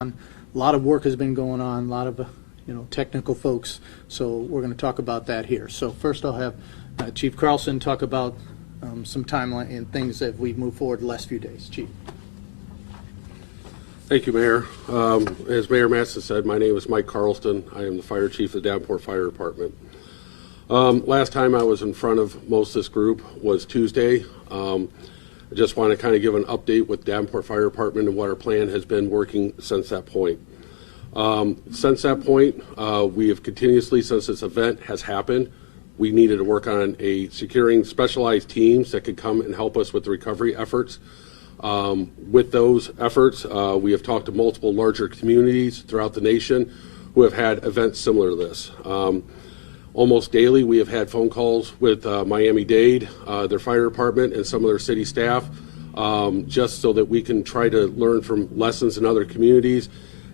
A lot of work has been going on, a lot of technical folks, so we're going to talk about that here. So first I'll have Chief Carlson talk about some timeline and things that we've moved forward the last few days. Chief. Thank you, Mayor. As Mayor Matson said, my name is Mike Carlston. I am the Fire Chief of the Davenport Fire Department. Last time I was in front of most of this group was Tuesday. I just want to kind of give an update with Davenport Fire Department and what our plan has been working since that point. Since that point, we have continuously, since this event has happened, we needed to work on securing specialized teams that could come and help us with the recovery efforts. With those efforts, we have talked to multiple larger communities throughout the nation who have had events similar to this. Almost daily, we have had phone calls with Miami-Dade, their fire department, and some of their city staff, just so that we can try to learn from lessons in other communities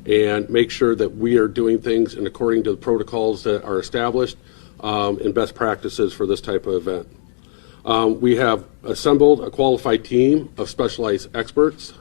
and make sure that we are doing things in according to the protocols that are established and best practices for this type of event. We have assembled a qualified team of specialized experts.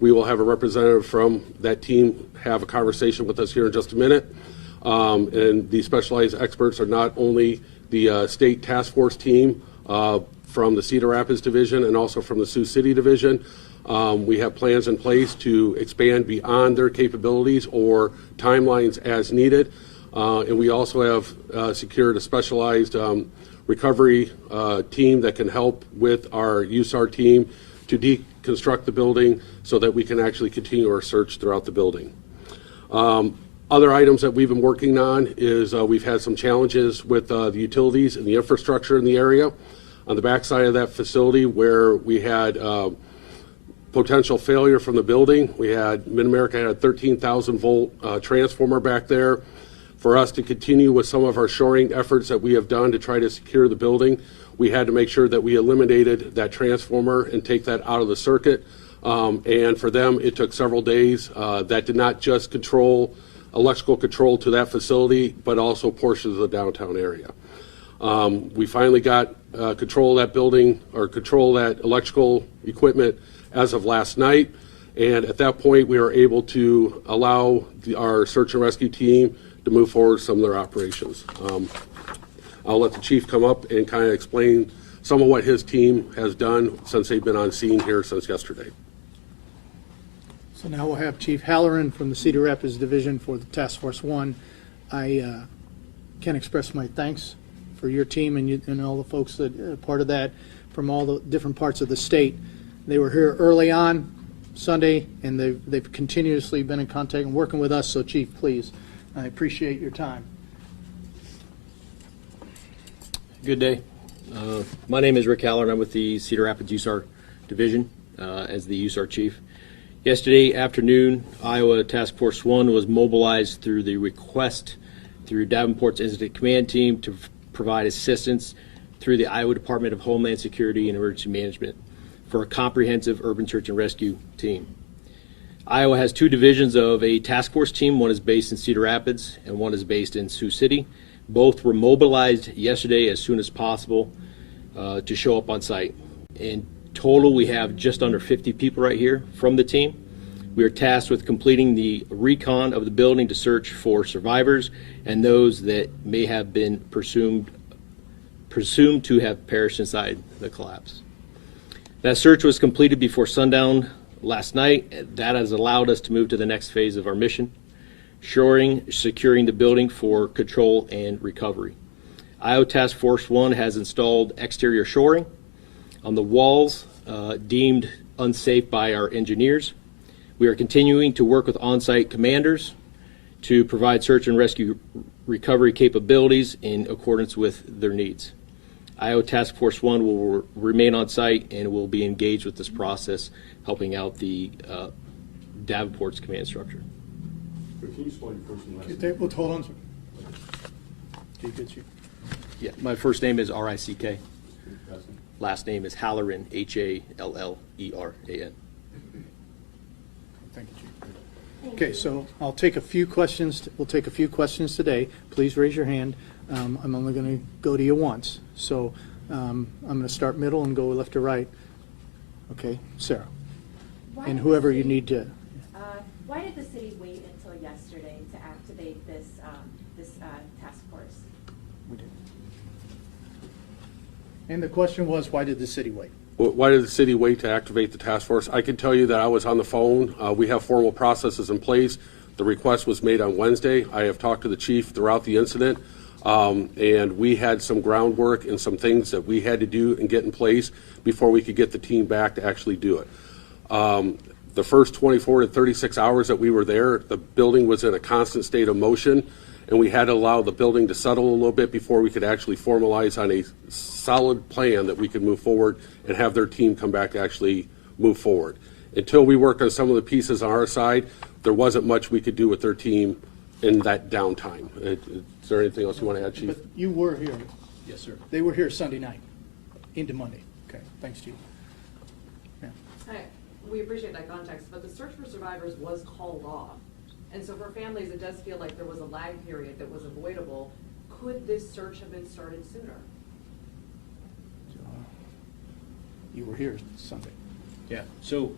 We will have a representative from that team have a conversation with us here in just a minute. And these specialized experts are not only the state task force team from the Cedar Rapids Division and also from the Sioux City Division. We have plans in place to expand beyond their capabilities or timelines as needed. And we also have secured a specialized recovery team that can help with our USAR team to deconstruct the building so that we can actually continue our search throughout the building. Other items that we've been working on is we've had some challenges with the utilities and the infrastructure in the area. On the backside of that facility where we had potential failure from the building, Mid-America had a 13,000 volt transformer back there. For us to continue with some of our shoring efforts that we have done to try to secure the building, we had to make sure that we eliminated that transformer and take that out of the circuit. And for them, it took several days. That did not just control electrical control to that facility, but also portions of the downtown area. We finally got control of that building or control of that electrical equipment as of last night. And at that point, we were able to allow our search and rescue team to move forward some of their operations. I'll let the chief come up and kind of explain some of what his team has done since they've been on scene here since yesterday. So now we'll have Chief Halloran from the Cedar Rapids Division for the Task Force 1. I can express my thanks for your team and all the folks that are part of that from all the different parts of the state. They were here early on Sunday, and they've continuously been in contact and working with us. So, Chief, please, I appreciate your time. Good day. My name is Rick Halloran. I'm with the Cedar Rapids USAR Division as the USAR Chief. Yesterday afternoon, Iowa Task Force 1 was mobilized through the request through Davenport's Incident Command Team to provide assistance through the Iowa Department of Homeland Security and Emergency Management for a comprehensive urban search and rescue team. Iowa has two divisions of a task force team. One is based in Cedar Rapids and one is based in Sioux City. Both were mobilized yesterday as soon as possible to show up on site. In total, we have just under 50 people right here from the team. We are tasked with completing the recon of the building to search for survivors and those that may have been presumed to have perished inside the collapse. That search was completed before sundown last night. That has allowed us to move to the next phase of our mission, securing the building for control and recovery. Iowa Task Force 1 has installed exterior shoring on the walls deemed unsafe by our engineers. We are continuing to work with on-site commanders to provide search and rescue recovery capabilities in accordance with their needs. Iowa Task Force 1 will remain on site and will be engaged with this process, helping out the Davenport's command structure. Can you spell your first and last name? Well, hold on, sir. Okay, good, Chief. Yeah, my first name is R-I-C-K. Last name is Halloran, H-A-L-L-E-R-A-N. Thank you, Chief. Okay, so I'll take a few questions. We'll take a few questions today. Please raise your hand. I'm only going to go to you once. So I'm going to start middle and go left to right. Okay, Sarah. And whoever you need to. Why did the yesterday to activate this, task force? We did. And the question was, why did the city wait? Why did the city wait to activate the task force? I can tell you that I was on the phone. We have formal processes in place. The request was made on Wednesday. I have talked to the chief throughout the incident, and we had some groundwork and some things that we had to do and get in place before we could get the team back to actually do it. The first 24 to 36 hours that we were there, the building was in a constant state of motion, and we had to allow the building to settle a little bit before we could actually formalize on a solid plan that we could move forward and have their team come back to actually move forward. Until we worked on some of the pieces on our side, there wasn't much we could do with their team in that downtime. Is there anything else you want to add, Chief? But you were here. Yes, sir. They were here Sunday night into Monday. Okay, thanks, Chief. Yeah. Hi, we appreciate that context, but the search for survivors was called off. And so for families, it does feel like there was a lag period that was avoidable. Could this search have been started sooner? You were here Sunday. Yeah, so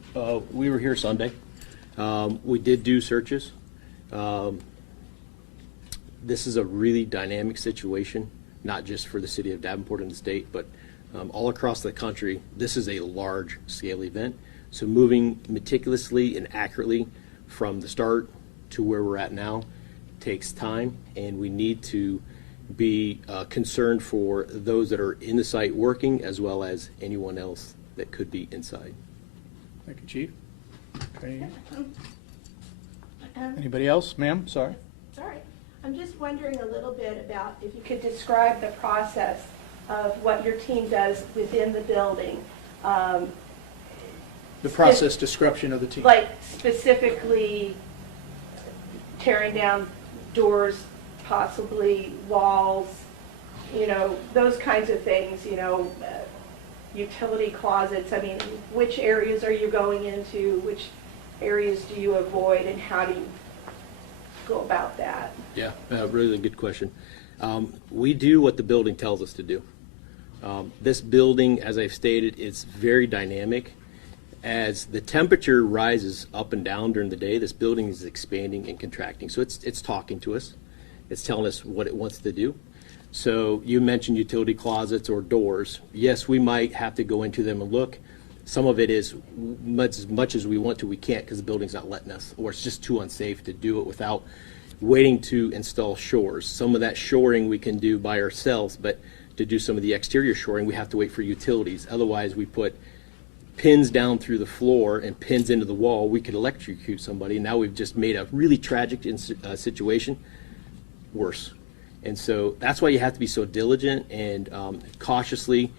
we were here Sunday. We did do searches. This is a really dynamic situation, not just for the city of Davenport and the state, but all across the country. This is a large-scale event. So moving meticulously and accurately from the start to where we're at now takes time, and we need to be concerned for those that are in the site working as well as anyone else that could be inside. Thank you, Chief. Okay. Anybody else? Ma'am, sorry. Sorry. I'm just wondering a little bit about if you could describe the process of what your team does within the building. The process description of the team. Like specifically tearing down doors, possibly walls, those kinds of things, utility closets. I mean, which areas are you going into? Which areas do you avoid, and how do you go about that? Yeah, really good question. We do what the building tells us to do. This building, as I've stated, is very dynamic. As the temperature rises up and down during the day, this building is expanding and contracting. So it's talking to us. It's telling us what it wants to do. So you mentioned utility closets or doors. Yes, we might have to go into them and look. Some of it is as much as we want to, we can't because the building's not letting us, or it's just too unsafe to do it without waiting to install shores. Some of that shoring we can do by ourselves, but to do some of the exterior shoring, we have to wait for utilities. Otherwise, we put pins down through the floor and pins into the wall. We could electrocute somebody. Now we've just made a really tragic situation worse. And so that's why you have to be so diligent and cautiously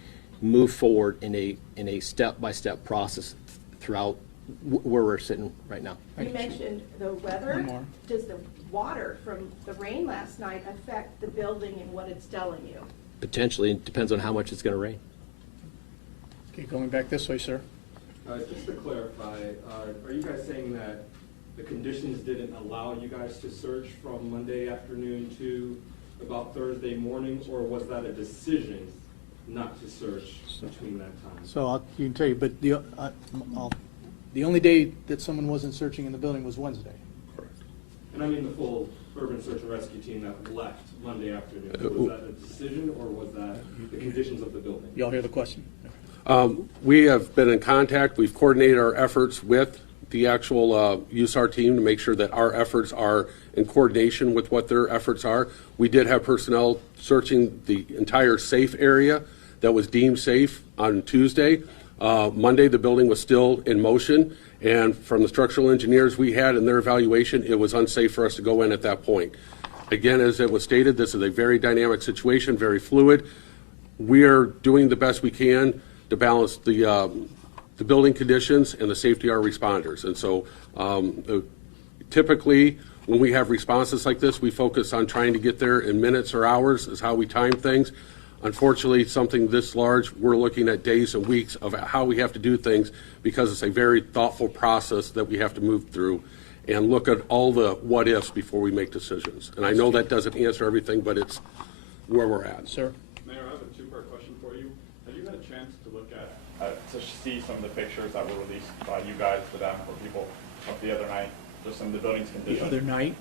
move forward in a step-by-step process throughout where we're sitting right now. You mentioned the weather. One more. Does the water from the rain last night affect the building and what it's telling you? Potentially, it depends on how much it's going to rain. Okay, going back this way, sir. Just to clarify, are you guys saying that the conditions didn't allow you guys to search from Monday afternoon to about Thursday morning, or was that a decision not to search between that time? So you can tell you, but the only day that someone wasn't searching in the building was Wednesday. And I mean the full urban search and rescue team that left Monday afternoon. Was that a decision, or was that the conditions of the building? Y'all hear the question? We have been in contact. We've coordinated our efforts with the actual USAR team to make sure that our efforts are in coordination with what their efforts are. We did have personnel searching the entire safe area that was deemed safe on Tuesday. Monday, the building was still in motion, and from the structural engineers we had in their evaluation, it was unsafe for us to go in at that point. Again, as it was stated, this is a very dynamic situation, very fluid. We are doing the best we can to balance the building conditions and the safety of our responders. And so typically, when we have responses like this, we focus on trying to get there in minutes or hours is how we time things. Unfortunately, something this large, we're looking at days and weeks of how we have to do things because it's a very thoughtful process that we have to move through and look at all the what-ifs before we make decisions. And I know that doesn't answer everything, but it's where we're at. Sir? Mayor, I have a two-part question for you. Have you had a chance to look at, to see some of the pictures that were released by you guys, the Davenport people, of the other night? just some of the building's The condition. other night,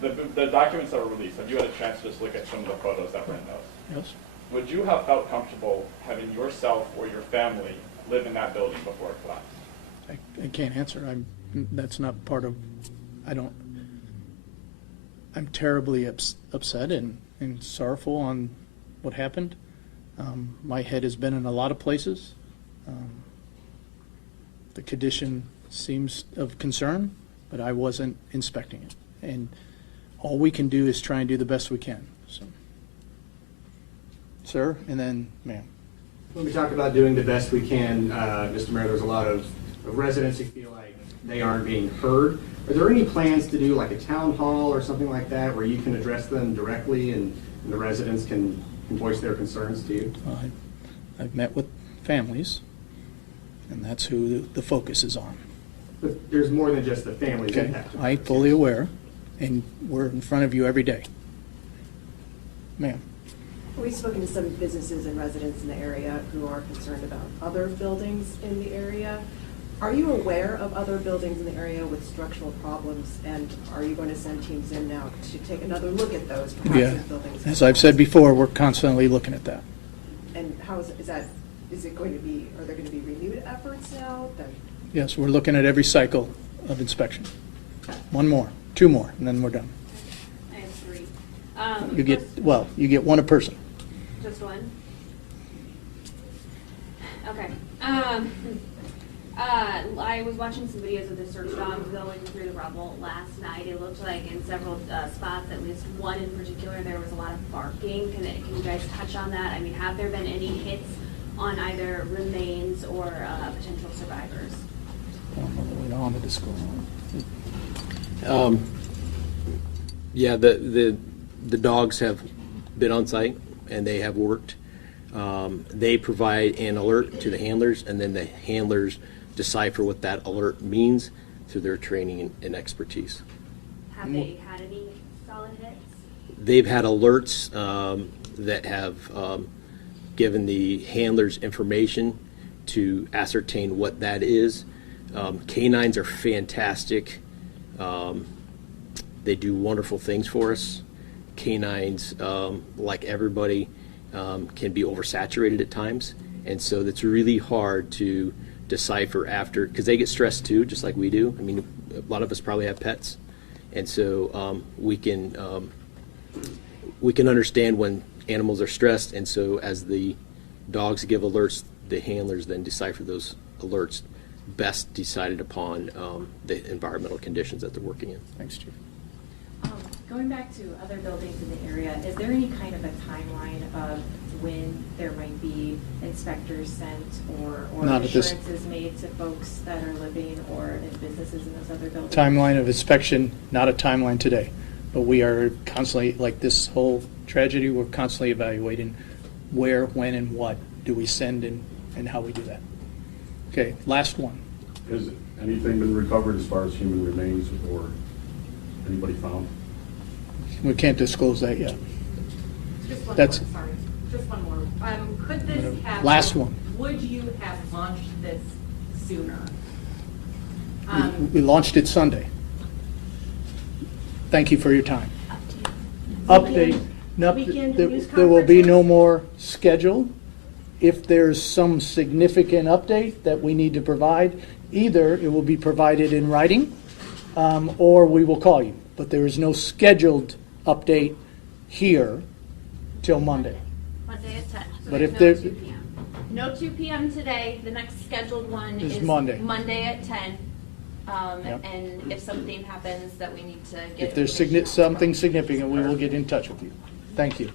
The documents that were released, have you had a chance to just look at some of the photos that were in those? yes, Would you have felt comfortable having yourself or your family live in that building before it collapsed? I can't answer. That's not part of, I'm terribly upset and sorrowful on what happened. My head has been in a lot of places. The condition seems of concern, but I wasn't inspecting it. And all we can do is try and do the best we can, so. Sir, and then ma'am. When we talk about doing the best we can, Mr. Mayor, there's a lot of residents who feel like they aren't being heard. Are there any plans to do like a town hall or something like that where you can address them directly and the residents can voice their concerns to you? I've met with families, and that's who the focus is on. But there's more than just the families Okay, impacted. I'm fully aware, and we're in front of you every day. Ma'am, We've spoken to some businesses and residents in the area who are concerned about other buildings in the area. Are you aware of other buildings in the area with structural problems, and are you going to send teams in now to take another look at those, perhaps yeah, those buildings? as I've said before, we're constantly looking at that. And how is it going to be, are there going to be renewed efforts now? Yes, we're looking at every cycle of inspection. One more, two more, and then we're done. I have three. You get one a person. Just one? Okay. I was watching some videos of the search dogs going through the rubble last night. It looked like in several spots, at least one in particular, there was a lot of barking. Can you guys touch on that? I mean, have there been any hits on either remains or potential survivors? I don't know that we don't want to disclose. Yeah, the dogs have been on site and they have worked. They provide an alert to the handlers, and then the handlers decipher what that alert means through their training and expertise. Have they had any solid hits? They've had alerts that have given the handlers information to ascertain what that is. Canines are fantastic. They do wonderful things for us. Canines, like everybody, can be oversaturated at times, and so it's really hard to decipher after, because they get stressed too, just like we do. I mean, a lot of us probably have pets, and so we can understand when animals are stressed, and so as the dogs give alerts, the handlers then decipher those alerts, best decided upon the environmental conditions that they're working in. Thanks, Chief. Going back to other buildings in the area, is there any kind of a timeline of when there might be inspectors sent or Not at this- assurances made to folks that are living or in businesses in those other buildings? Timeline of inspection, not a timeline today, but we are constantly, like this whole tragedy, we're constantly evaluating where, when, and what do we send and how we do that. Okay, last one. Has anything been recovered as far as human remains or anybody found? We can't disclose that yet. Just one That's- more, sorry, just one more. Could this have? Last one. Would you have launched this sooner? We launched it Sunday. Thank you for your time. Update. Weekend There news there will be no conferences? more scheduled. If there's some significant update that we need to provide, either it will be provided in writing, or we will call you. But there is no scheduled update here till Monday. Monday at 10. But if no there- 2 p.m. No 2 p.m. today. The next scheduled one Is is Monday. Monday at 10. Yep. And if something happens that we need to get If there's information out to something our- significant, we will get in touch with you. Thank you.